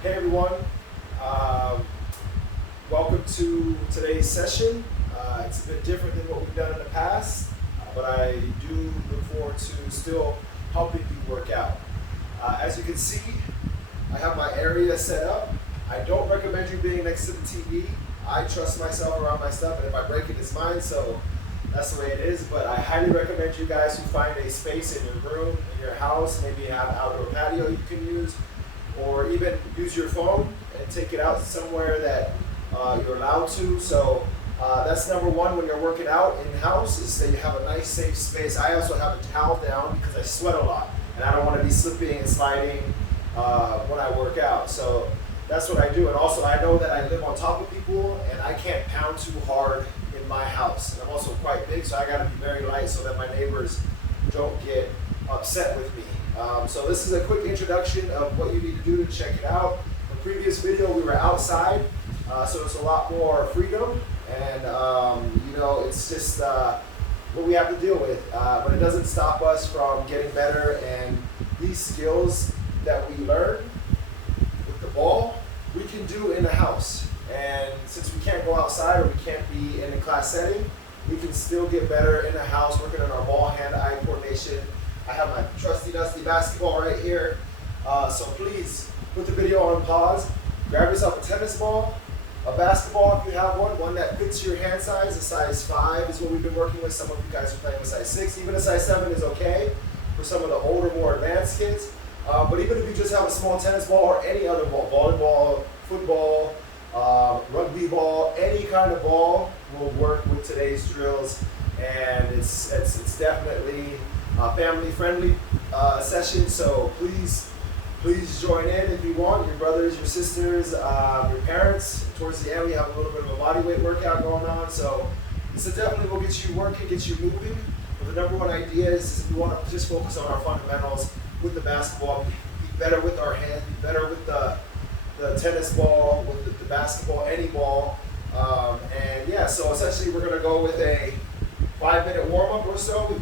Hey everyone, um, welcome to today's session. It's a bit different than what we've done in the past, but I do look forward to still helping you work out. As you can see, I have my area set up. I don't recommend you being next to the TV. I trust myself around my stuff, and if I break it, it's mine, so that's the way it is. But I highly recommend you guys who find a space in your room, in your house, maybe you have an outdoor patio you can use, or even use your phone and take it out somewhere that you're allowed to. So that's number one when you're working out in-house, is that you have a nice safe space. I also have a towel down because I sweat a lot and I don't want to be slipping and sliding when I work out. So that's what I do. And also I know that I live on top of people and I can't pound too hard in my house. And I'm also quite big, so I gotta be very light so that my neighbors don't get upset with me. So this is a quick introduction of what you need to do to check it out. The previous video we were outside, so it's a lot more freedom, and it's just what we have to deal with. But it doesn't stop us from getting better, and these skills that we learn with the ball, we can do in the house. And since we can't go outside or we can't be in a class setting, we can still get better in the house, working on our ball hand-eye coordination. I have my trusty dusty basketball right here. So please put the video on pause, grab yourself a tennis ball, a basketball if you have one that fits your hand size. A size 5 is what we've been working with. Some of you guys are playing with size 6. Even a size 7 is okay for some of the older, more advanced kids. But even if you just have a small tennis ball or any other ball, volleyball, football, rugby ball, any kind of ball will work with today's drills. And it's definitely family-friendly session, so please join in if you want. Your brothers, your sisters, your parents. Towards the end, we have a little bit of a bodyweight workout going on, so definitely will get you working, get you moving. But the number one idea is we want to just focus on our fundamentals with the basketball, be better with our hands, be better with the tennis ball, with the basketball, any ball. So essentially we're going to go with a 5-minute warm-up or so.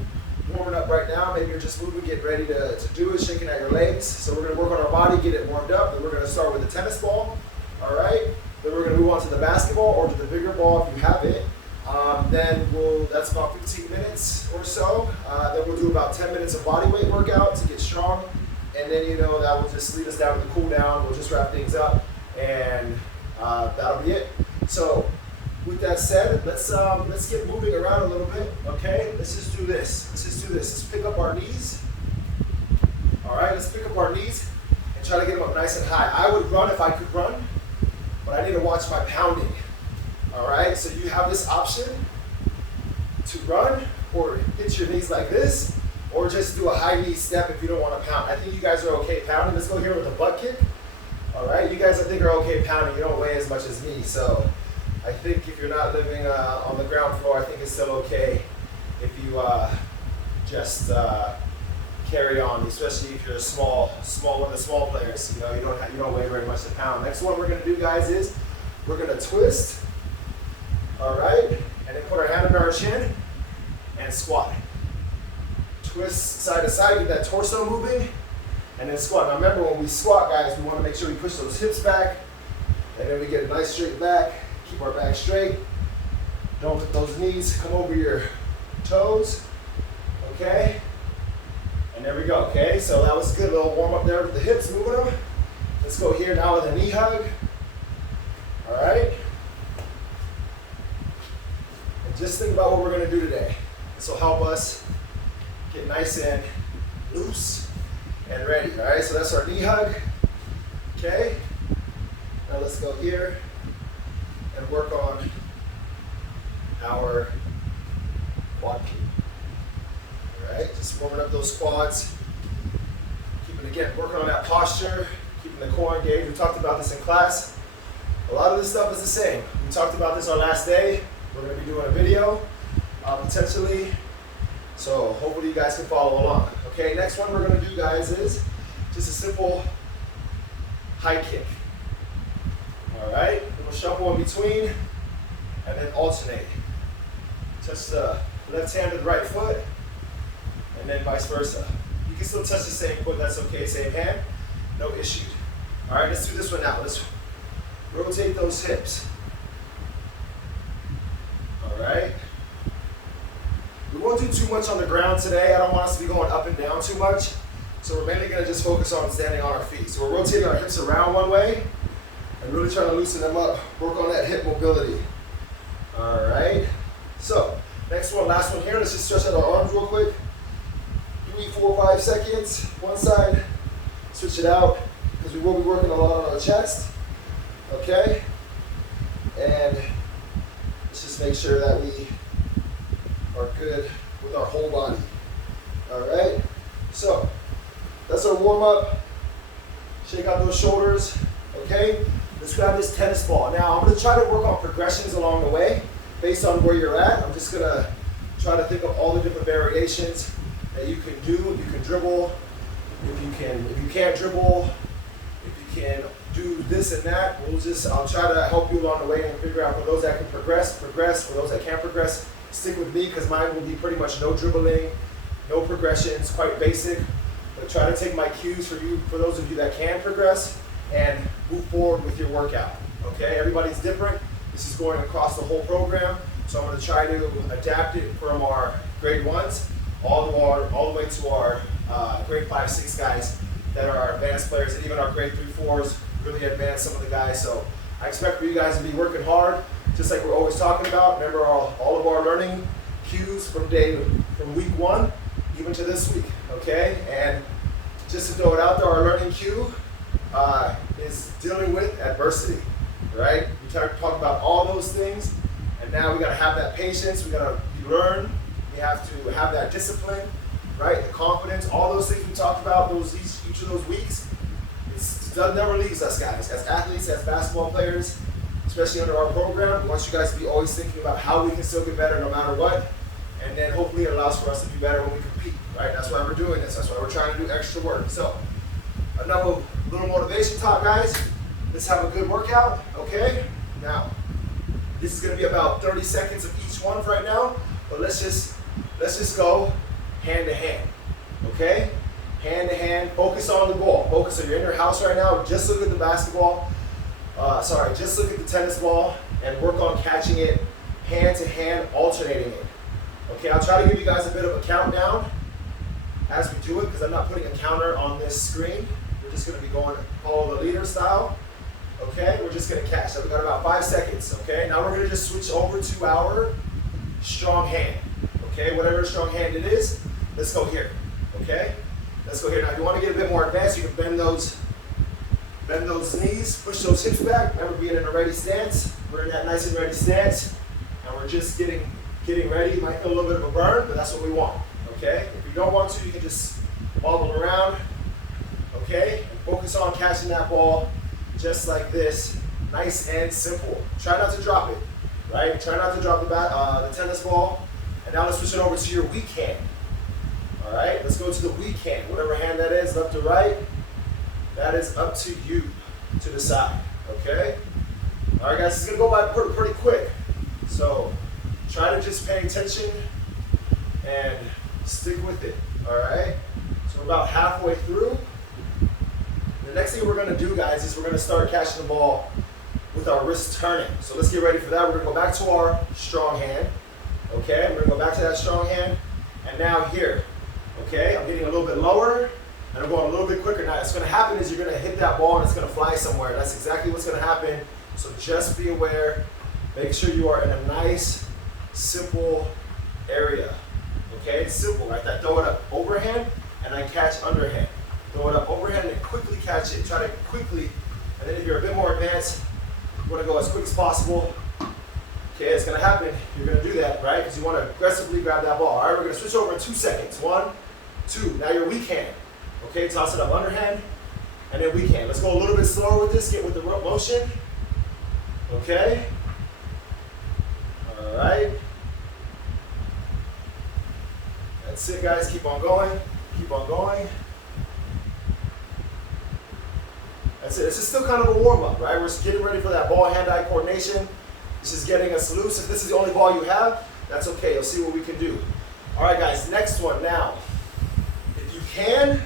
Warming up right now, maybe you're just moving, getting ready to do it, shaking out your legs. So we're going to work on our body, get it warmed up. Then we're going to start with the tennis ball, all right? Then we're going to move on to the basketball or to the bigger ball if you have it. That's about 15 minutes or so. Then we'll do about 10 minutes of body weight workout to get strong. And then, that will just lead us down to the cool down. We'll just wrap things up, and that'll be it. So with that said, let's get moving around a little bit, okay? Let's just do this. Let's pick up our knees. All right, let's pick up our knees and try to get them up nice and high. I would run if I could run, but I need to watch my pounding. All right, so you have this option to run or hit your knees like this, or just do a high knee step if you don't want to pound. I think you guys are okay pounding. Let's go here with a butt kick. All right, you guys I think are okay pounding. You don't weigh as much as me, so I think if you're not living on the ground floor, I think it's still okay if you just carry on, especially if you're one of the small players. You don't weigh very much to pound. Next one we're gonna do, guys, is we're gonna twist. All right, and then put our hand under our chin and squat. Twist side to side, get that torso moving, and then squat. Now remember, when we squat, guys, we want to make sure we push those hips back, and then we get a nice straight back. Keep our back straight. Don't let those knees come over your toes. Okay? And there we go. Okay? So that was a good little warm up there with the hips, moving them. Let's go here now with a knee hug. All right? And just think about what we're going to do today. This will help us get nice and loose and ready. All right? So that's our knee hug. Okay? Now let's go here and work on our quad kick. All right, just warming up those quads. Working on that posture, keeping the core engaged. We talked about this in class. A lot of this stuff is the same. We talked about this our last day. We're going to be doing a video, potentially. So hopefully you guys can follow along. Okay, next one we're going to do, guys, is just a simple high kick. All right, little shuffle in between, and then alternate. Touch the left hand to the right foot, and then vice versa. You can still touch the same foot, that's okay, same hand, no issue. All right, let's do this one now. Let's rotate those hips. All right. We won't do too much on the ground today. I don't want us to be going up and down too much. So we're mainly going to just focus on standing on our feet. So we're rotating our hips around one way and really trying to loosen them up, work on that hip mobility. All right. So next one, last one here. Let's just stretch out our arms real quick. 3, 4, 5 seconds. One side. Switch it out because we will be working a lot on our chest. Okay. And let's just make sure that we are good with our whole body. All right. So that's our warm up. Shake out those shoulders. Okay. Let's grab this tennis ball. Now I'm going to try to work on progressions along the way based on where you're at. I'm just going to try to think of all the different variations that you can do. If you can dribble, if you can't dribble, if you can do this and that, I'll try to help you along the way and figure out for those that can progress. For those that can't progress, stick with me because mine will be pretty much no dribbling, no progressions, quite basic. But try to take my cues for those of you that can progress and move forward with your workout. Okay, everybody's different. This is going across the whole program, so I'm going to try to adapt it from our grade 1s all the way to our grade 5, 6 guys that are our advanced players, and even our grade 3, 4s really advanced, some of the guys. So I expect for you guys to be working hard, just like we're always talking about. Remember all of our learning cues from week 1 even to this week. Okay, and just to throw it out there, our learning cue is dealing with adversity, right? We talk about all those things, and now we got to have that patience. We got to learn. We have to have that discipline, right? The confidence, all those things we talked about. Each of those weeks, it never leaves us, guys. As athletes, as basketball players, especially under our program, we want you guys to be always thinking about how we can still get better no matter what, and then hopefully it allows for us to be better when we compete, right? That's why we're doing this. That's why we're trying to do extra work. So, enough of little motivation talk, guys. Let's have a good workout, okay? Now, this is going to be about 30 seconds of each one right now, but let's just go hand to hand, okay? Hand to hand. Focus on the ball. Focus on, you're in your house right now. Just look at the basketball. Just look at the tennis ball and work on catching it hand to hand, alternating it. Okay, I'll try to give you guys a bit of a countdown as we do it because I'm not putting a counter on this screen. We're just going to be going follow the leader style. Okay, we're just going to catch. So we got about 5 seconds. Okay, now we're going to just switch over to our strong hand. Okay, whatever strong hand it is, let's go here. Okay, let's go here. Now, if you want to get a bit more advanced, you can bend those knees, push those hips back. Remember, being in a ready stance. We're in that nice and ready stance, and we're just getting ready. You might feel a little bit of a burn, but that's what we want. Okay, if you don't want to, you can just wobble around. Okay, and focus on catching that ball just like this, nice and simple. Try not to drop it, right? Try not to drop the tennis ball. And now let's switch it over to your weak hand. All right, let's go to the weak hand. Whatever hand that is, left to right, that is up to you to decide, okay? All right, guys, it's gonna go by pretty quick. So try to just pay attention and stick with it, all right? So we're about halfway through. The next thing we're gonna do, guys, is we're gonna start catching the ball with our wrists turning. So let's get ready for that. We're gonna go back to our strong hand, okay? We're gonna go back to that strong hand, and now here, okay? I'm getting a little bit lower, and I'm going a little bit quicker. Now, what's gonna happen is you're gonna hit that ball, and it's gonna fly somewhere. That's exactly what's gonna happen. So just be aware. Make sure you are in a nice, simple area, okay? It's simple, right? I throw it up overhand, and I catch underhand. Throw it up overhand and quickly catch it. Try to quickly, and then if you're a bit more advanced, you want to go as quick as possible. Okay, it's going to happen. You're going to do that, right? Because you want to aggressively grab that ball. All right, we're going to switch over in 2 seconds. 1, 2. Now your weak hand. Okay, toss it up underhand, and then weak hand. Let's go a little bit slower with this. Get with the motion. Okay. All right. That's it, guys. Keep on going. Keep on going. That's it. This is still kind of a warm-up, right? We're getting ready for that ball-hand-eye coordination. This is getting us loose. If this is the only ball you have, that's okay. You'll see what we can do. All right, guys, next one now. If you can,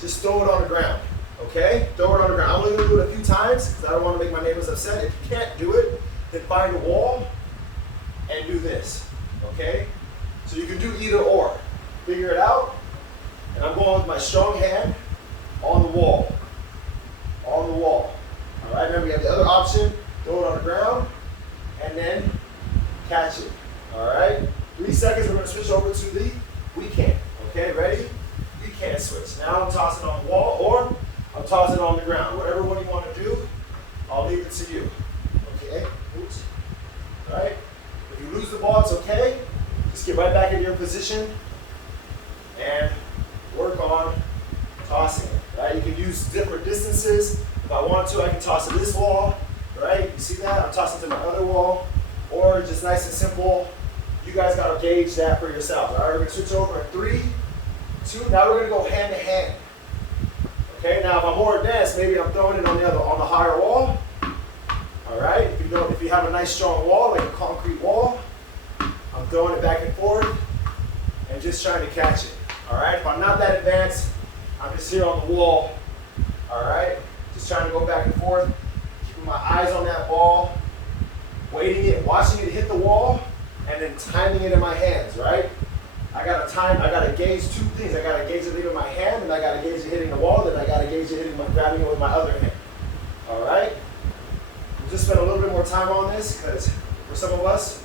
just throw it on the ground. Okay? Throw it on the ground. I'm only going to do it a few times because I don't want to make my neighbors upset. If you can't do it, then find a wall and do this. Okay? So you can do either or. Figure it out. And I'm going with my strong hand on the wall. On the wall. All right? Remember, you have the other option. Throw it on the ground and then catch it. All right? 3 seconds. We're going to switch over to the we can. Okay? Ready? We can switch. Now I'm tossing on the wall or I'm tossing on the ground. Whatever one you want to do, I'll leave it to you. Okay? Oops. All right? If you lose the ball, it's okay. Just get right back into your position and work on tossing it. Right? You can use different distances. If I want to, I can toss to this wall. Right? You see that? I'm tossing to my other wall. Or just nice and simple. You guys got to gauge that for yourself. All right? We're going to switch over in 3, 2. Now we're going to go hand to hand. Okay, now if I'm more advanced, maybe I'm throwing it on the higher wall. All right, if you have a nice strong wall, like a concrete wall, I'm throwing it back and forth and just trying to catch it. All right, if I'm not that advanced, I'm just here on the wall. All right, just trying to go back and forth, keeping my eyes on that ball, waiting it, watching it hit the wall, and then timing it in my hands. Right. I gotta gauge 2 things. I gotta gauge it hitting my hand, and I gotta gauge it hitting the wall, then I gotta gauge it grabbing it with my other hand. All right? We'll just spend a little bit more time on this, because for some of us,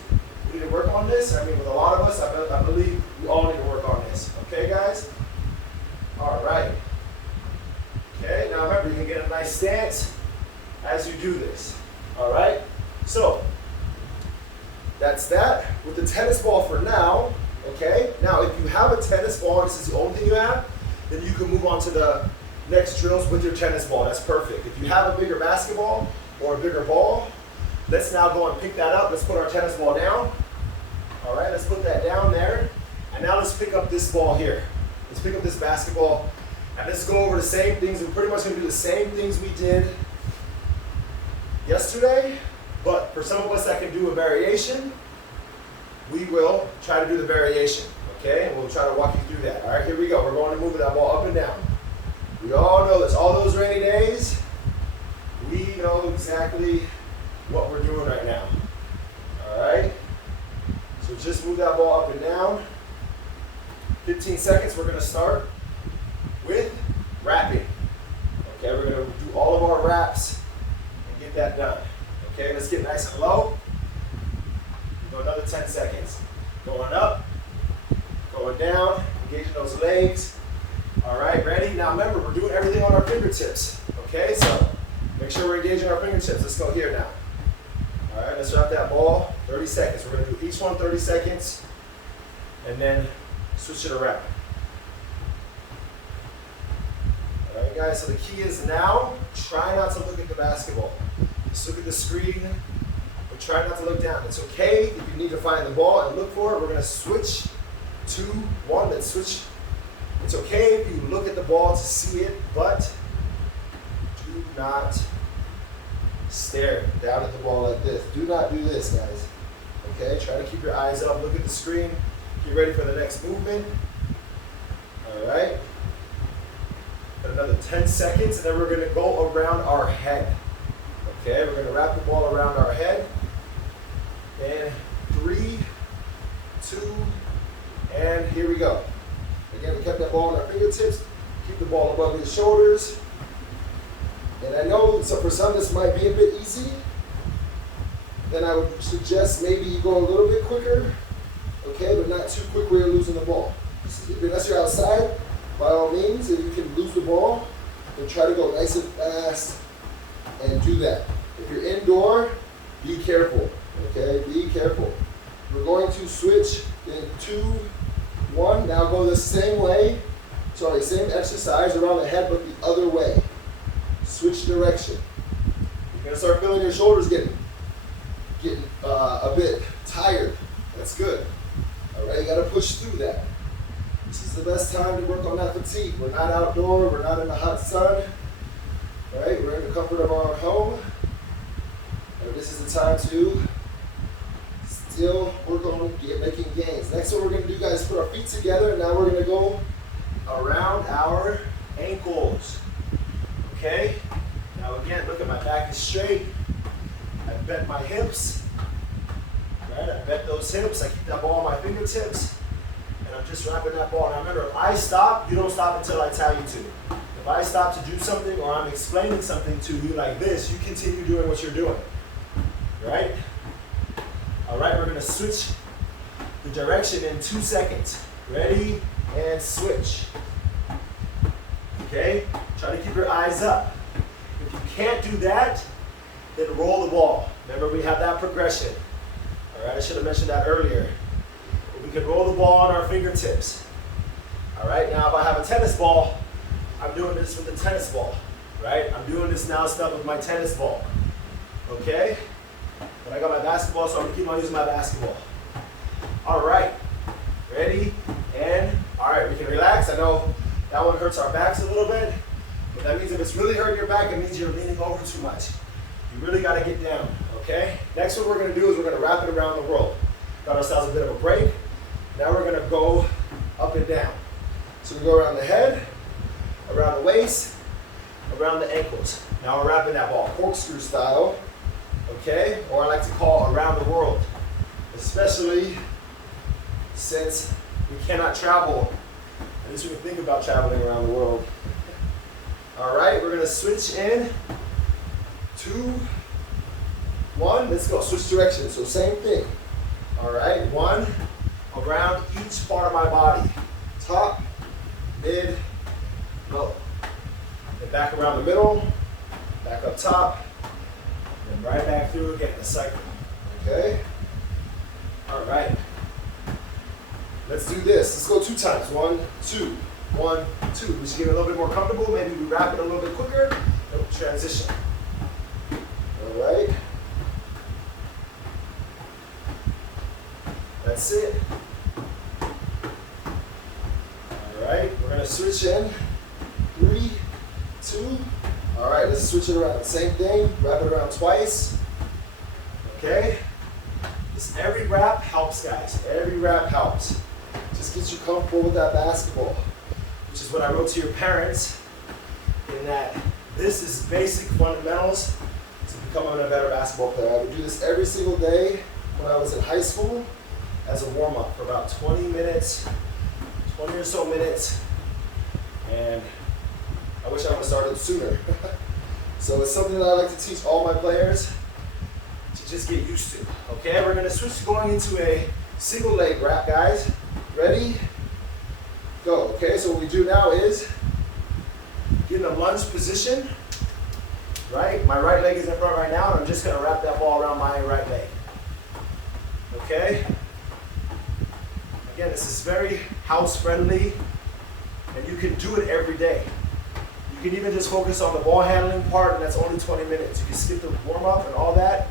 we need to work on this. I mean, with a lot of us, I believe we all need to work on this. Okay, guys? All right. Okay, now remember, you can get a nice stance as you do this. All right? So, that's that. With the tennis ball for now. Okay, now if you have a tennis ball and this is the only thing you have, then you can move on to the next drills with your tennis ball. That's perfect. If you have a bigger basketball or a bigger ball, let's now go and pick that up. Let's put our tennis ball down. All right, let's put that down there. And now let's pick up this ball here. Let's pick up this basketball and let's go over the same things. We're pretty much going to do the same things we did yesterday, but for some of us that can do a variation, we will try to do the variation, okay? And we'll try to walk you through that. All right, here we go. We're going to move that ball up and down. We all know this. All those rainy days, we know exactly what we're doing right now. All right? So just move that ball up and down. 15 seconds. We're going to start with wrapping. Okay, we're going to do all of our wraps and get that done. Okay, let's get nice and low. Go another 10 seconds. Going up, going down, engaging those legs. All right, ready? Now remember, we're doing everything on our fingertips. Okay, so make sure we're engaging our fingertips. Let's go here now. All right, let's wrap that ball. 30 seconds. We're going to do each one 30 seconds and then switch it around. All right, guys, so the key is now try not to look at the basketball. Just look at the screen. Try not to look down. It's okay if you need to find the ball and look for it. We're going to switch to one. Let's switch. It's okay if you look at the ball to see it, but do not stare down at the ball like this. Do not do this, guys. Okay? Try to keep your eyes up. Look at the screen. Get ready for the next movement. All right? Another 10 seconds, and then we're going to go around our head. Okay? We're going to wrap the ball around our head. And 3, 2, and here we go. Again, we kept that ball on our fingertips. Keep the ball above your shoulders. And I know so for some this might be a bit easy. Then I would suggest maybe you go a little bit quicker. Okay, but not too quick where you're losing the ball. Unless you're outside, by all means, if you can lose the ball, then try to go nice and fast and do that. If you're indoor, be careful. Okay, be careful. We're going to switch in 2, 1. Now go the same way. Sorry, same exercise around the head, but the other way. Switch direction. You're gonna start feeling your shoulders getting a bit tired. That's good. All right, you gotta push through that. This is the best time to work on that fatigue. We're not outdoor. We're not in the hot sun. All right, we're in the comfort of our own home. And this is the time to still work on making gains. Next, what we're going to do, guys, is put our feet together, and now we're going to go around our ankles. Okay? Now again, look at my back is straight. I bent my hips. Right? I bent those hips. I keep that ball on my fingertips. And I'm just wrapping that ball. Now remember, if I stop, you don't stop until I tell you to. If I stop to do something or I'm explaining something to you like this, you continue doing what you're doing. Right? All right, we're going to switch the direction in 2 seconds. Ready, and switch. Okay? Try to keep your eyes up. If you can't do that, then roll the ball. Remember, we have that progression. All right, I should have mentioned that earlier. We can roll the ball on our fingertips. All right, now if I have a tennis ball, I'm doing this with the tennis ball. Right? I'm doing this now stuff with my tennis ball. Okay? But I got my basketball, so I'm going to keep on using my basketball. All right. Ready? And, all right, we can relax. I know that one hurts our backs a little bit, but that means if it's really hurting your back, it means you're leaning over too much. You really got to get down, okay? Next, what we're going to do is we're going to wrap it around the world. Got ourselves a bit of a break. Now we're going to go up and down. So we go around the head, around the waist, around the ankles. Now we're wrapping that ball corkscrew style, okay? Or I like to call around the world, especially since we cannot travel. At least we can think about traveling around the world. All right, we're going to switch in 2, 1. Let's go. Switch directions. So same thing. All right, 1 around each part of my body. Top, mid, low. And back around the middle, back up top, and right back through again, the cycle. Okay? All right. Let's do this. Let's go 2 times. 1, 2, 1, 2. We should get a little bit more comfortable. Maybe we wrap it a little bit quicker. Then we'll transition. All right. That's it. All right. We're going to switch in. 3, 2. All right. Let's switch it around. Same thing. Wrap it around twice. Okay. Every wrap helps, guys. Every wrap helps. Just gets you comfortable with that basketball, which is what I wrote to your parents, in that this is basic fundamentals to becoming a better basketball player. I would do this every single day when I was in high school as a warm-up for about 20 minutes, 20 or so minutes, and I wish I would have started sooner. So it's something that I like to teach all my players to just get used to. Okay, we're going to switch to going into a single leg wrap, guys. Ready? Go. Okay, so what we do now is get in a lunge position. Right? My right leg is in front right now, and I'm just going to wrap that ball around my right leg. Okay? Again, this is very house friendly, and you can do it every day. You can even just focus on the ball handling part, and that's only 20 minutes. You can skip the warm up and all that,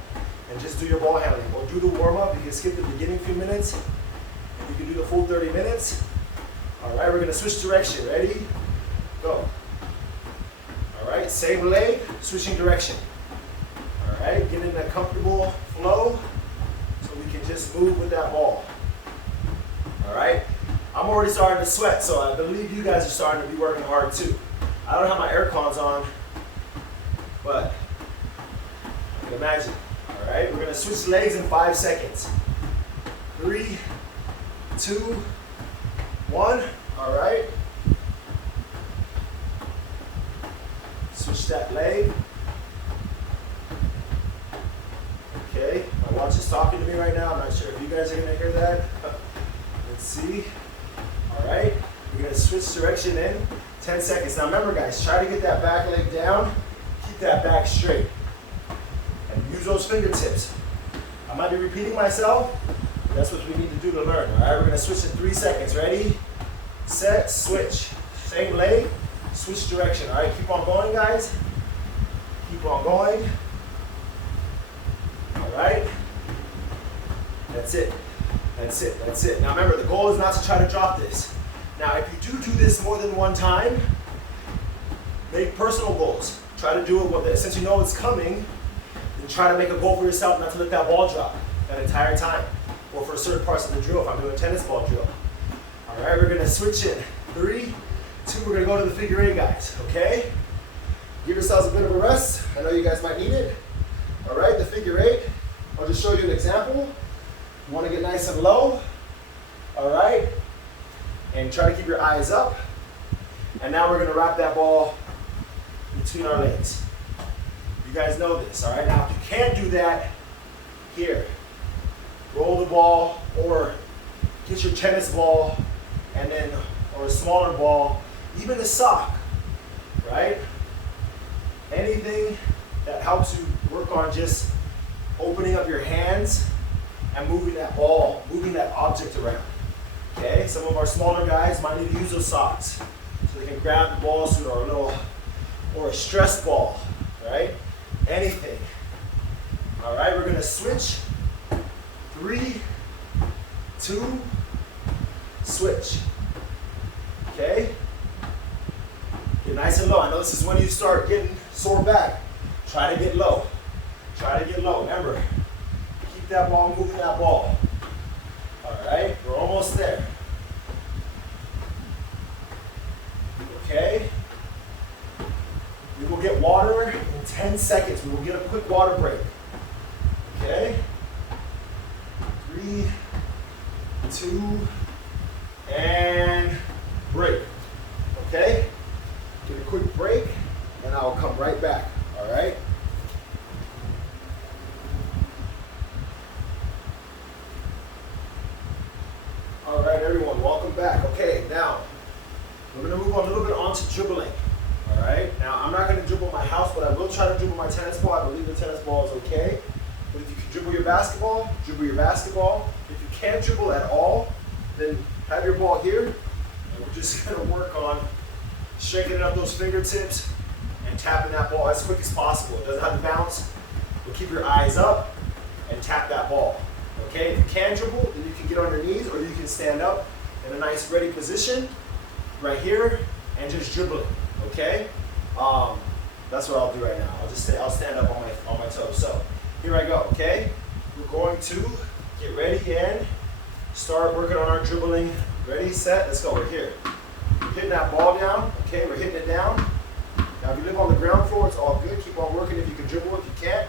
and just do your ball handling. Or do the warm-up, you can skip the beginning few minutes, and you can do the full 30 minutes. All right, we're gonna switch direction. Ready? Go. All right, same leg, switching direction. All right, get in a comfortable flow so we can just move with that ball. All right, I'm already starting to sweat, so I believe you guys are starting to be working hard too. I don't have my air cons on, but I can imagine. All right, we're gonna switch legs in 5 seconds. 3, 2, 1. All right. Switch that leg. Okay, my watch is talking to me right now. I'm not sure if you guys are gonna hear that. Let's see. All right, we're gonna switch direction in 10 seconds. Now remember, guys, try to get that back leg down. Keep that back straight. And use those fingertips. I might be repeating myself, but that's what we need to do to learn. All right, we're gonna switch in 3 seconds. Ready, set, switch. Same leg, switch direction. All right, keep on going, guys. Keep on going. All right, that's it. That's it, that's it. Now remember, the goal is not to try to drop this. Now, if you do this more than one time, make personal goals. Try to do it with it. Since you know it's coming, then try to make a goal for yourself not to let that ball drop that entire time. Or for certain parts of the drill, if I'm doing a tennis ball drill. All right, we're gonna switch in. 3, 2, we're gonna go to the figure 8, guys, okay? Give yourselves a bit of a rest. I know you guys might need it. All right, the figure eight. I'll just show you an example. You want to get nice and low. All right, and try to keep your eyes up. And now we're going to wrap that ball between our legs. You guys know this, all right? Now, if you can't do that, here, roll the ball or get your tennis ball and then, or a smaller ball, even a sock, right? Anything that helps you work on just opening up your hands and moving that ball, moving that object around, okay? Some of our smaller guys might need to use those socks so they can grab the ball suit or a little, or a stress ball, right? Anything. All right, we're gonna switch. 3, 2, switch. Okay? Get nice and low. I know this is when you start getting sore back. Try to get low. Try to get low. Remember, keep that ball moving that ball. All right, we're almost there. Okay? We will get water in 10 seconds. We will get a quick water break. Okay? 3, 2, and break. Okay? Get a quick break, and I'll come right back. All right? All right, everyone, welcome back. Okay, now, we're going to move on a little bit onto dribbling. All right, now I'm not going to dribble my house, but I will try to dribble my tennis ball. I believe the tennis ball is okay. But if you can dribble your basketball, dribble your basketball. If you can't dribble at all, then have your ball here. And we're just going to work on shaking up those fingertips and tapping that ball as quick as possible. It doesn't have to bounce, but keep your eyes up and tap that ball. Okay, if you can dribble, then you can get on your knees or you can stand up in a nice ready position right here and just dribble it. Okay, that's what I'll do right now. I'll stand up on my toes. So here I go. Okay, we're going to get ready and start working on our dribbling. Ready, set, let's go. We're here. We're hitting that ball down. Okay, we're hitting it down. Now, if you live on the ground floor, it's all good. Keep on working if you can dribble. If you can't,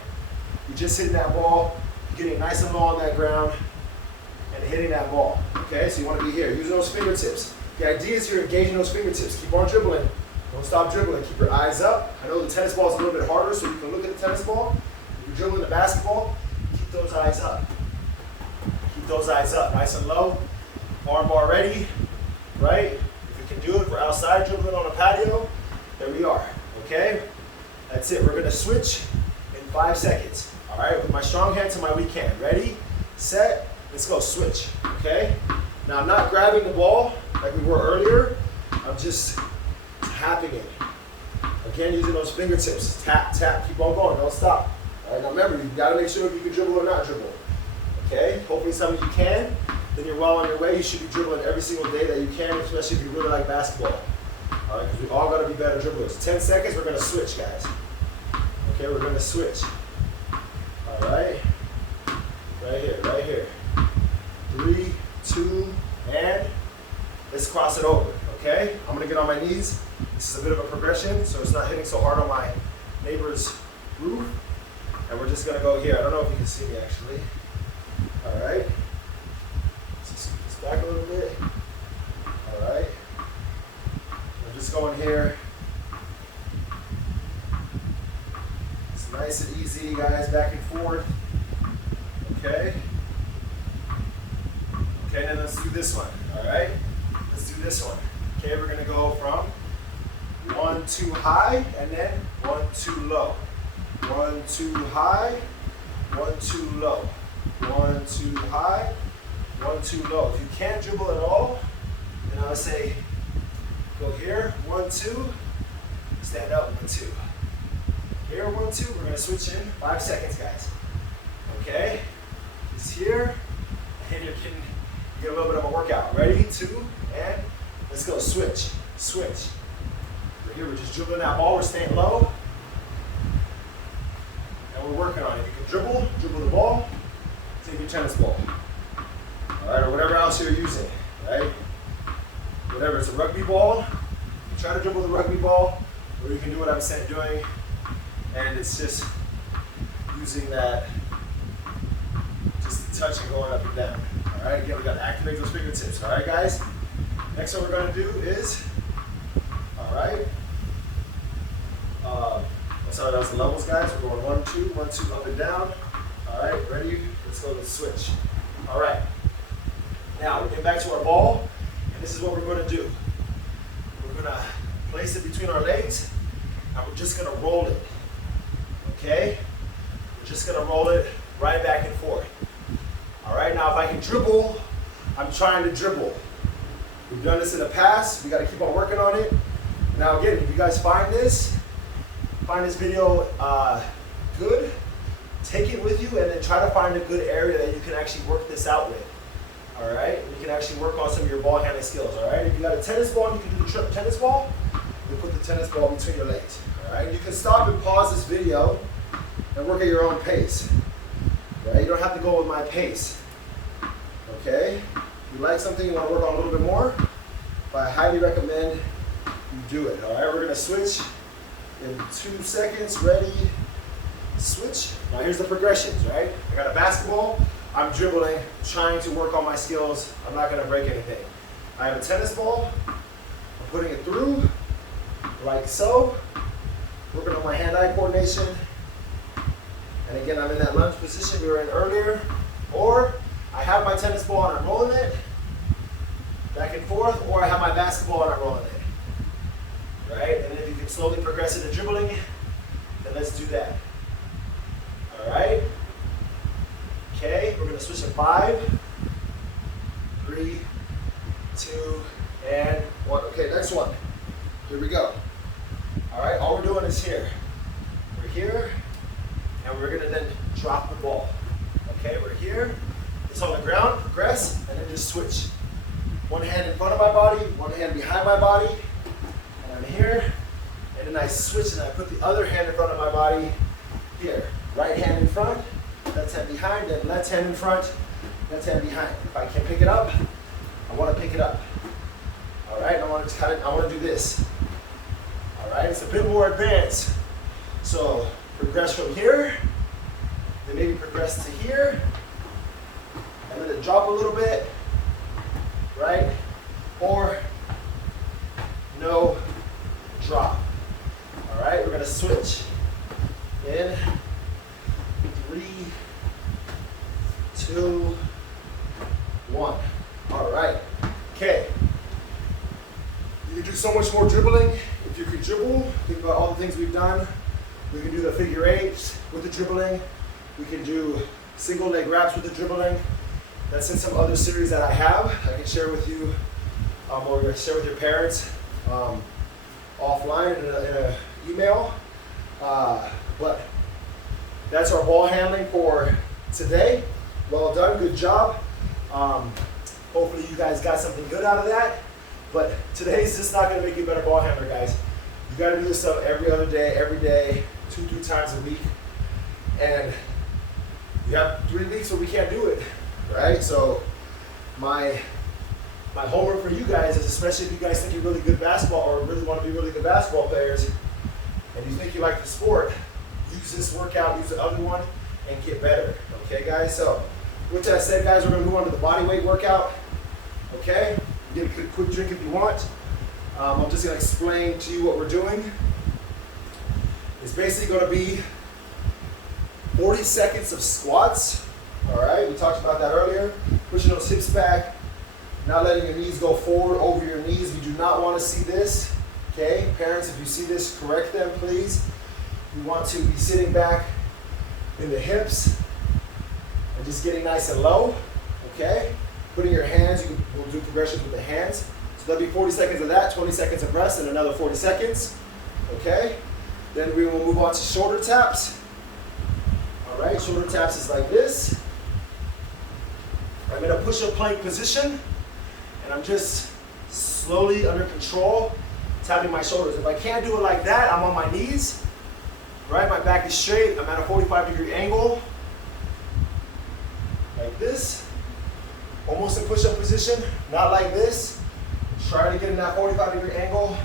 you're just hitting that ball. You're getting nice and low on that ground and hitting that ball. Okay, so you want to be here, using those fingertips. The idea is you're engaging those fingertips. Keep on dribbling. Don't stop dribbling. Keep your eyes up. I know the tennis ball is a little bit harder, so you can look at the tennis ball. If you're dribbling the basketball, keep those eyes up. Keep those eyes up, nice and low. Arm bar ready, right? If you can do it, we're outside dribbling on a patio. There we are, okay? That's it. We're going to switch in 5 seconds. All right, with my strong hand to my weak hand. Ready, set, let's go, switch, okay? Now, I'm not grabbing the ball like we were earlier. I'm just tapping it. Again, using those fingertips. Tap, tap, keep on going, don't stop. All right, now remember, you gotta make sure if you can dribble or not dribble. Okay, hopefully some of you can, then you're well on your way. You should be dribbling every single day that you can, especially if you really like basketball. All right, because we all gotta be better dribblers. 10 seconds, we're gonna switch, guys. Okay, we're gonna switch. All right, right here, right here. 3, 2, and let's cross it over, okay? I'm gonna get on my knees. This is a bit of a progression, so it's not hitting so hard on my neighbor's roof. And we're just gonna go here. I don't know if you can see me actually. All right. Let's scoot this back a little bit. All right. We're just going here. It's nice and easy, guys, back and forth. Okay. Okay, then let's do this one. All right. Let's do this one. Okay, we're gonna go from 1, 2 high, and then 1, 2 low. 1, 2 high, 1, 2 low. 1, 2 high, 1, 2 low. If you can't dribble at all, then I would say go here, 1, 2, stand up, 1, 2. Here, 1, 2, we're gonna switch in 5 seconds, guys. Okay, it's here, and you can get a little bit of a workout. Ready, 2, and let's go, switch, switch. We're here, we're just dribbling that ball, we're staying low. And we're working on it. If you can dribble, dribble the ball, take your tennis ball. All right, or whatever else you're using, right? Whatever, it's a rugby ball. You try to dribble the rugby ball. Or you can do what I'm doing, and it's just using that, just touching going up and down. All right, again, we got to activate those fingertips. All right, guys. Next one we're going to do is, all right. Sorry, that was the levels, guys. We're going 1, 2, 1, 2, up and down. All right, ready? Let's go to the switch. All right. Now we're getting back to our ball, and this is what we're going to do. We're going to place it between our legs, and we're just going to roll it. Okay? We're just going to roll it right back and forth. All right. Now, if I can dribble, I'm trying to dribble. We've done this in the past. We got to keep on working on it. Now, again, if you guys find this video good, take it with you and then try to find a good area that you can actually work this out with. All right, you can actually work on some of your ball handling skills. All right, if you got a tennis ball, you can do the tennis ball. You put the tennis ball between your legs. All right, you can stop and pause this video and work at your own pace. Right, you don't have to go with my pace. Okay, if you like something you want to work on a little bit more, I highly recommend you do it. All right, we're gonna switch in 2 seconds. Ready, switch. Now here's the progressions, right? I got a basketball, I'm dribbling, trying to work on my skills. I'm not gonna break anything. I have a tennis ball, I'm putting it through, like so, working on my hand-eye coordination. And again, I'm in that lunge position we were in earlier. Or I have my tennis ball and I'm rolling it, back and forth, or I have my basketball and I'm rolling it. Right? And then if you can slowly progress into dribbling, then let's do that. All right? Okay, we're going to switch to 5, 3, 2, and 1. Okay, next one. Here we go. All right, all we're doing is here. We're here, and we're going to then drop the ball. Okay, we're here. It's on the ground, progress, and then just switch. One hand in front of my body, one hand behind my body. I'm here, and then I switch and I put the other hand in front of my body here. Right hand in front, left hand behind, then left hand in front, left hand behind. If I can pick it up, I want to pick it up. All right, I want to do this. All right, it's a bit more advanced. So progress from here, then maybe progress to here, and then drop a little bit, right? Or no drop. All right, we're gonna switch. In 3, 2, 1. All right. Okay. You can do so much more dribbling. If you could dribble, think about all the things we've done. We can do the figure eights with the dribbling. We can do single leg wraps with the dribbling. That's in some other series that I have. I can share with you, or share with your parents. Offline in an email, but that's our ball handling for today. Well done, good job. Hopefully you guys got something good out of that, but today's just not going to make you a better ball handler, guys. You got to do this stuff every other day, every day, 2, 3 times a week, and you have 3 weeks where we can't do it, right? So my homework for you guys is, especially if you guys think you're really good basketball or really want to be really good basketball players, and you think you like the sport, use this workout, use the other one, and get better. Okay, guys? So, with that said, guys, we're going to move on to the bodyweight workout. Okay? Get a quick drink if you want. I'm just going to explain to you what we're doing. It's basically going to be 40 seconds of squats. All right? We talked about that earlier. Pushing those hips back. Not letting your knees go forward over your knees. We do not want to see this. Okay? Parents, if you see this, correct them, please. You want to be sitting back in the hips and just getting nice and low. Okay? Putting your hands, we'll do progressions with the hands. So that'll be 40 seconds of that, 20 seconds of rest, and another 40 seconds. Okay? Then we will move on to shoulder taps. All right, shoulder taps is like this. I'm in a push-up plank position, and I'm just slowly, under control, tapping my shoulders. If I can't do it like that, I'm on my knees. Right, my back is straight. I'm at a 45-degree angle, like this. Almost in push-up position, not like this. Try to get in that 45-degree angle.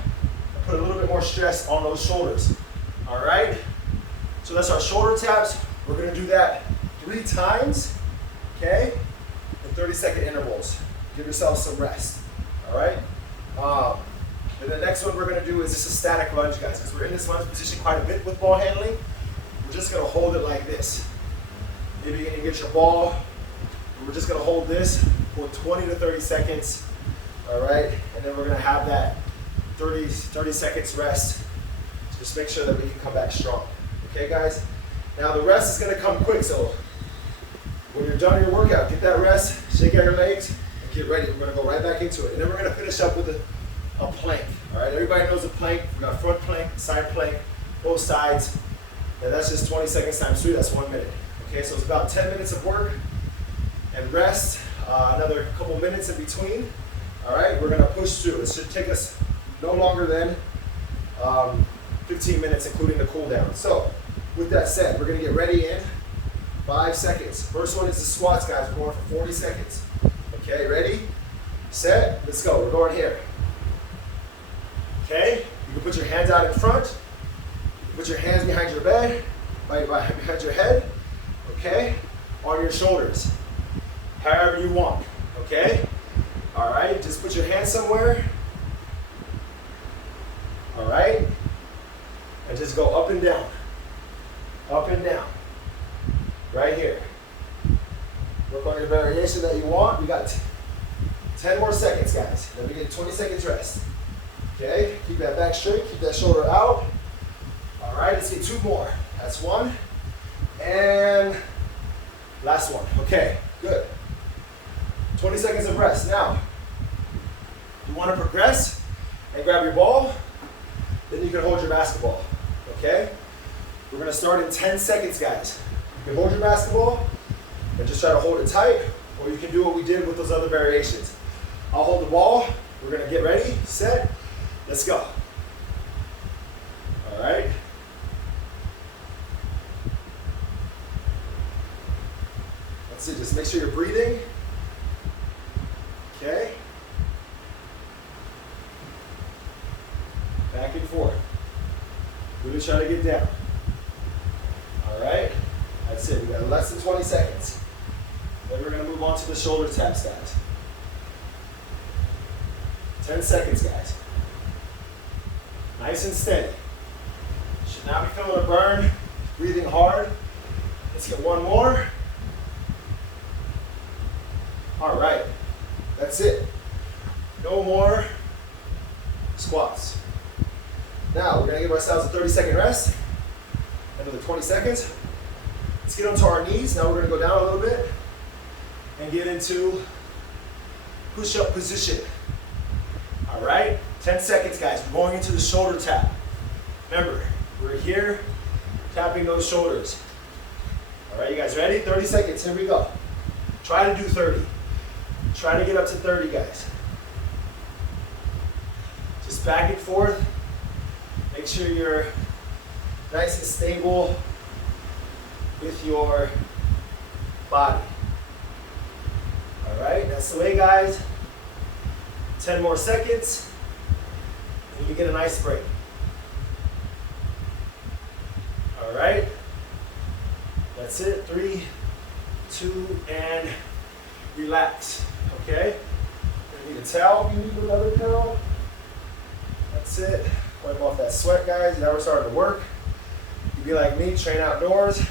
put a little bit more stress on those shoulders. All right? So that's our shoulder taps. We're gonna do that 3 times, okay? In 30-second intervals. Give yourself some rest, all right? And the next one we're gonna do is just a static lunge, guys, because we're in this lunge position quite a bit with ball handling. We're just gonna hold it like this. Maybe you can get your ball. We're just gonna hold this for 20 to 30 seconds, all right? And then we're gonna have that 30 seconds rest. Just make sure that we can come back strong, okay, guys? Now the rest is gonna come quick, so when you're done your workout, get that rest, shake out your legs, and get ready. We're gonna go right back into it. And then we're gonna finish up with a plank, all right? Everybody knows a plank. We got front plank, side plank, both sides. And that's just 20 seconds times 3, that's 1 minute. Okay, so it's about 10 minutes of work and rest, another couple minutes in between. All right, we're gonna push through. It should take us no longer than 15 minutes, including the cool down. So with that said, we're gonna get ready in 5 seconds. First one is the squats, guys. We're going for 40 seconds. Okay, ready, set, let's go. We're going here. Okay, you can put your hands out in front. Put your hands behind your bed, behind your head, okay? On your shoulders, however you want, okay? All right, just put your hands somewhere, all right? And just go up and down, right here. Work on your variation that you want. We got 10 more seconds, guys. Then we get 20 seconds rest, okay? Keep that back straight, keep that shoulder out. All right, let's get 2 more. That's 1. And last one. Okay, good. 20 seconds of rest. Now, you want to progress and grab your ball, then you can hold your basketball, okay? We're going to start in 10 seconds, guys. You can hold your basketball and just try to hold it tight, or you can do what we did with those other variations. I'll hold the ball. We're going to get ready, set, let's go. All right. That's it. Just make sure you're breathing. Okay. Back and forth. Really try to get down. All right. That's it. We got less than 20 seconds. Then we're going to move on to the shoulder taps, guys. 10 seconds, guys. Nice and steady. Should not be feeling a burn. Breathing hard. Let's get 1 more. All right. That's it. No more squats. Now we're going to give ourselves a 30-second rest. Another 20 seconds. Let's get onto our knees. Now we're going to go down a little bit and get into push-up position. All right, 10 seconds, guys. We're going into the shoulder tap. Remember, we're here tapping those shoulders. All right, you guys ready? 30 seconds, here we go. Try to do 30. Try to get up to 30, guys. Just back and forth. Make sure you're nice and stable with your body. All right, that's the way, guys. 10 more seconds, and you get a nice break. All right, that's it. 3, 2, and relax. Okay, you need a towel. You need another towel. That's it. Wipe off that sweat, guys. Now we're starting to work. You be like me, train outdoors,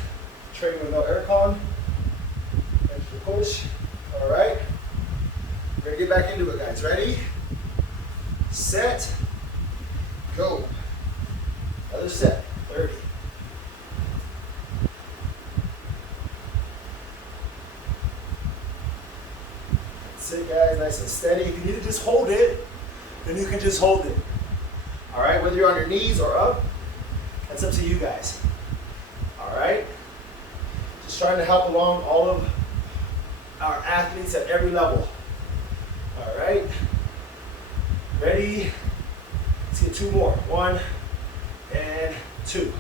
train with no aircon. Extra push. All right. We're gonna get back into it, guys. Ready? Set. Go. Other set. 30. That's it, guys. Nice and steady. If you need to just hold it, then you can just hold it. All right. Whether you're on your knees or up, that's up to you guys. All right. Just trying to help along all of our athletes at every level. All right, ready? Let's get 2 more. 1 and 2.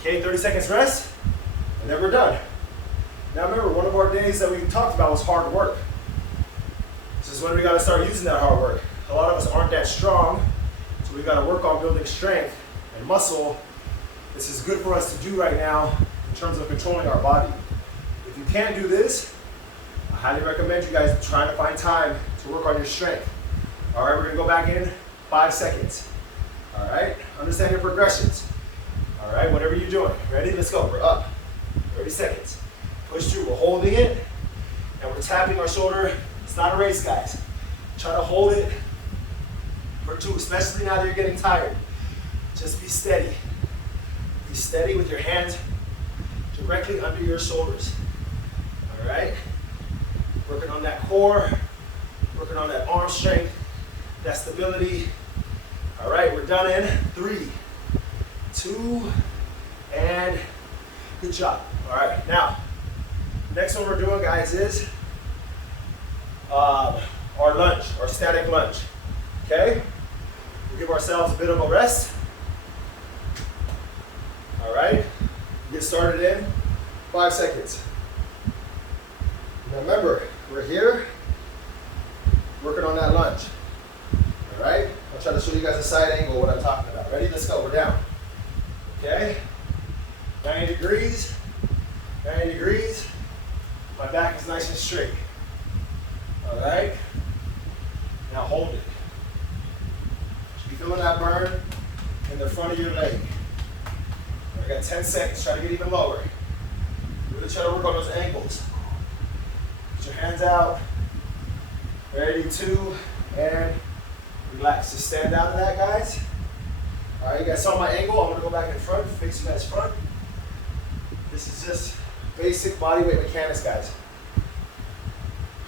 Okay, 30 seconds rest, and then we're done. Now remember, one of our days that we talked about was hard work. This is when we got to start using that hard work. A lot of us aren't that strong, so So we gotta work on building strength and muscle. This is good for us to do right now in terms of controlling our body. If you can't do this, I highly recommend you guys trying to find time to work on your strength. All right, we're gonna go back in 5 seconds. All right, understand your progressions. All right, whatever you're doing. Ready? Let's go. We're up. 30 seconds. Push through. We're holding it, and we're tapping our shoulder. It's not a race, guys. Try to hold it for 2, especially now that you're getting tired. Just be steady. Be steady with your hands directly under your shoulders. All right? Working on that core, working on that arm strength, that stability. All right, we're done in 3, 2, and good job. All right, now, next one we're doing, guys, is our lunge, our static lunge. Okay? We'll give ourselves a bit of a rest. All right, get started in 5 seconds. Now remember, we're here working on that lunge. All right, I'll try to show you guys a side angle what I'm talking about. Ready? Let's go. We're down. Okay, 90 degrees, 90 degrees. My back is nice and straight. All right, now hold it. Should be feeling that burn in the front of your leg. I got 10 seconds. Try to get even lower. Really try to work on those ankles. Put your hands out. Ready, 2, and relax. Just stand down to that, guys. All right, you guys saw my angle. I'm gonna go back in front, face you guys front. This is just basic body weight mechanics, guys.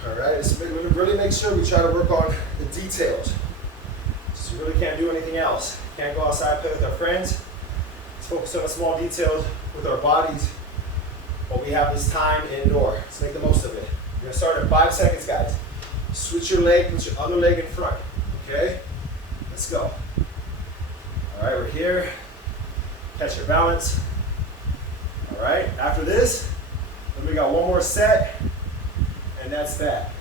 All right, we really make sure we try to work on the details. So we really can't do anything else. Can't go outside, play with our friends. Let's focus on the small details with our bodies while we have this time indoor. Let's make the most of it. We're gonna start in 5 seconds, guys. Switch your leg, put your other leg in front, okay? Let's go. All right, we're here. Catch your balance. All right, after this, then we got one more set, and that's that.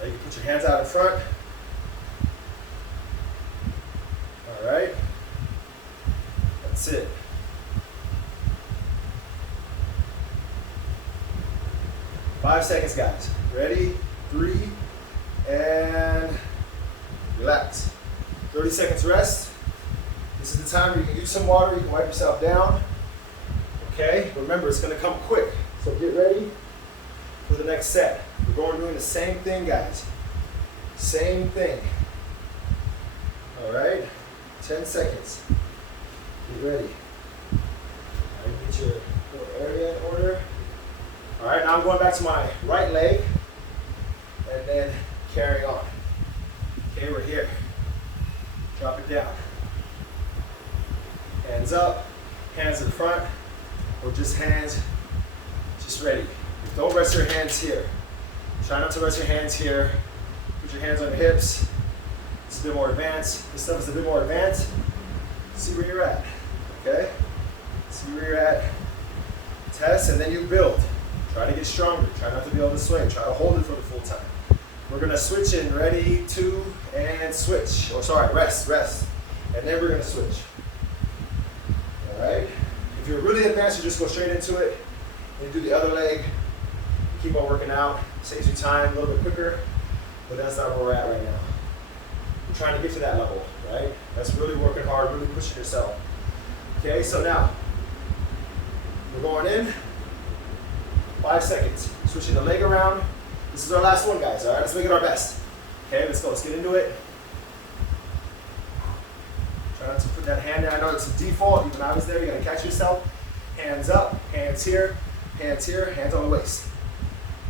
Now you can put your hands out in front. All right, that's it. Five seconds, guys. Ready? 3, and relax. 30 seconds rest. This is the time where you can use some water, you can wipe yourself down. Okay, remember it's gonna come quick. So get ready for the next set. We're going doing the same thing, guys. Same thing. All right, 10 seconds. Get ready. All right, get your little area in order. All right, now I'm going back to my right leg and then carrying on. Okay, we're here. Drop it down. Hands up, hands in front, or just hands, just ready. Don't rest your hands here. Try not to rest your hands here. Put your hands on your hips. It's a bit more advanced. This stuff is a bit more advanced. See where you're at, okay? See where you're at. Test, and then you build. Try to get stronger. Try not to be able to swing. Try to hold it for the full time. We're gonna switch in. Ready, 2, and switch. Oh, sorry, rest. And then we're gonna switch. All right? If you're really advanced, you just go straight into it. And you do the other leg. Keep on working out. Saves you time a little bit quicker. But that's not where we're at right now. We're trying to get to that level, right? That's really working hard, really pushing yourself. Okay, so now we're going in. 5 seconds. Switching the leg around. This is our last one, guys. All right, let's make it our best. Okay, let's go. Let's get into it. Try not to put that hand there. I know it's a default. Even I was there. You got to catch yourself. Hands up, hands here, hands on the waist.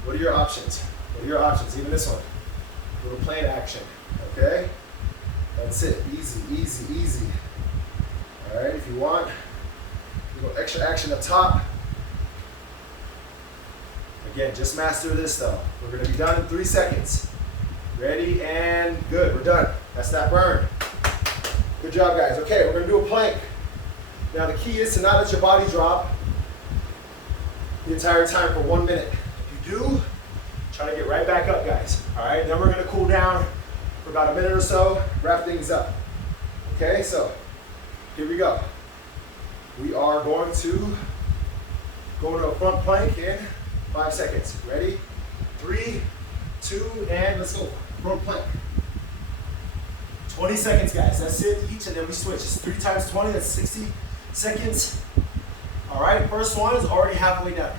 What are your options? What are your options? Even this one. A little plane action. Okay? That's it. Easy, easy, easy. All right, if you want, a little extra action up top. Again, just master this though. We're gonna be done in 3 seconds. Ready, and good, we're done. That's that burn. Good job, guys. Okay, we're gonna do a plank. Now the key is to not let your body drop the entire time for 1 minute. If you do, try to get right back up, guys. All right, then we're gonna cool down for about a minute or so, wrap things up. Okay, so here we go. We are going to go to a front plank in 5 seconds. Ready? 3, 2, and let's go. Front plank. 20 seconds, guys. That's it each, and then we switch. It's 3 times 20, that's 60 seconds. All right, first one is already halfway done.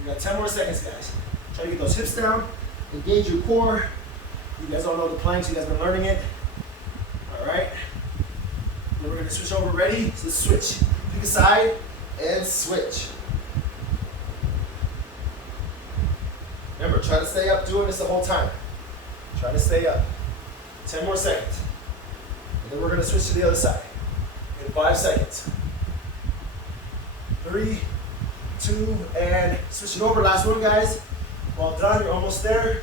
We got 10 more seconds, guys. Try to get those hips down, engage your core. You guys all know the planks, you guys been learning it. All right, then we're gonna switch over, ready? So let's switch. Pick a side and switch. Remember, try to stay up doing this the whole time. Try to stay up. 10 more seconds. And then we're gonna switch to the other side in 5 seconds. 3, 2, and switch it over. Last one, guys. Well done, you're almost there.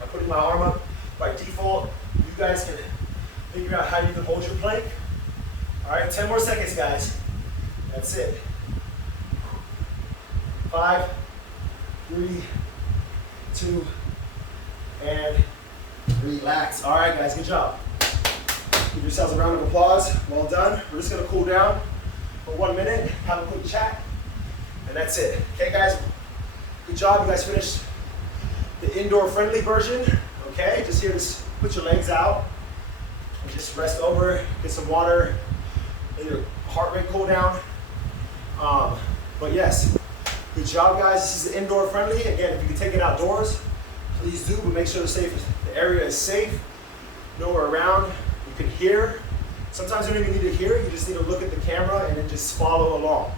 I'm putting my arm up by default. You guys can figure out how you can hold your plank. All right, 10 more seconds, guys. That's it. 5, 3, 2, and relax. All right, guys, good job. Give yourselves a round of applause. Well done. We're just gonna cool down for 1 minute, have a quick chat, and that's it. Okay, guys, good job. You guys finished the indoor-friendly version. Okay, just here, just put your legs out and just rest over, get some water, let your heart rate cool down. But yes, good job, guys. This is the indoor-friendly. Again, if you can take it outdoors, please do, but make sure the area is safe. Nowhere around. You can hear. Sometimes you don't even need to hear. You just need to look at the camera and then just follow along.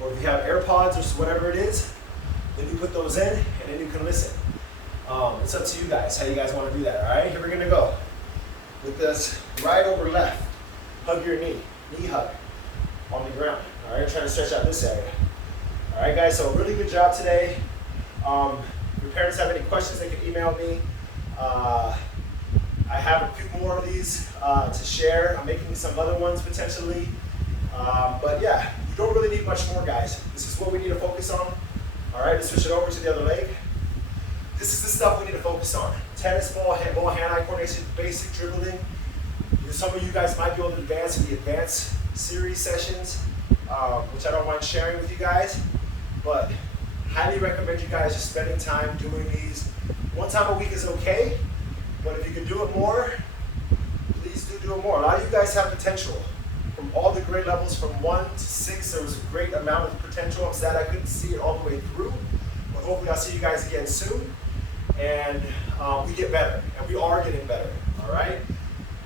Or if you have AirPods or whatever it is, then you put those in and then you can listen. It's up to you guys, how you guys want to do that. All right, here we're gonna go with this right over left. Hug your knee hug on the ground. All right, trying to stretch out this area. All right, guys, so really good job today. If your parents have any questions, they can email me. I have a few more of these to share. I'm making some other ones potentially. But yeah, you don't really need much more, guys. This is what we need to focus on. All right, let's switch it over to the other leg. This is the stuff we need to focus on. Tennis ball, hand-eye coordination, basic dribbling. Some of you guys might be able to advance in the advanced series sessions, which I don't mind sharing with you guys. But highly recommend you guys just spending time doing these. 1 time a week is okay, but if you can do it more, please do it more. A lot of you guys have potential. From all the grade levels from 1 to 6, there was a great amount of potential. I'm sad I couldn't see it all the way through, but hopefully I'll see you guys again soon. And we get better, and we are getting better, all right?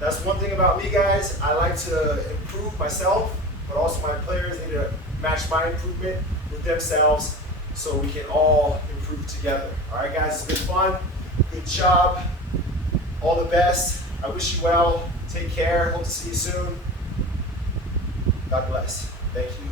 That's one thing about me, guys. I like to improve myself, but also my players need to match my improvement with themselves so we can all improve together. All right, guys, it's been fun. Good job. All the best. I wish you well. Take care. Hope to see you soon. God bless. Thank you.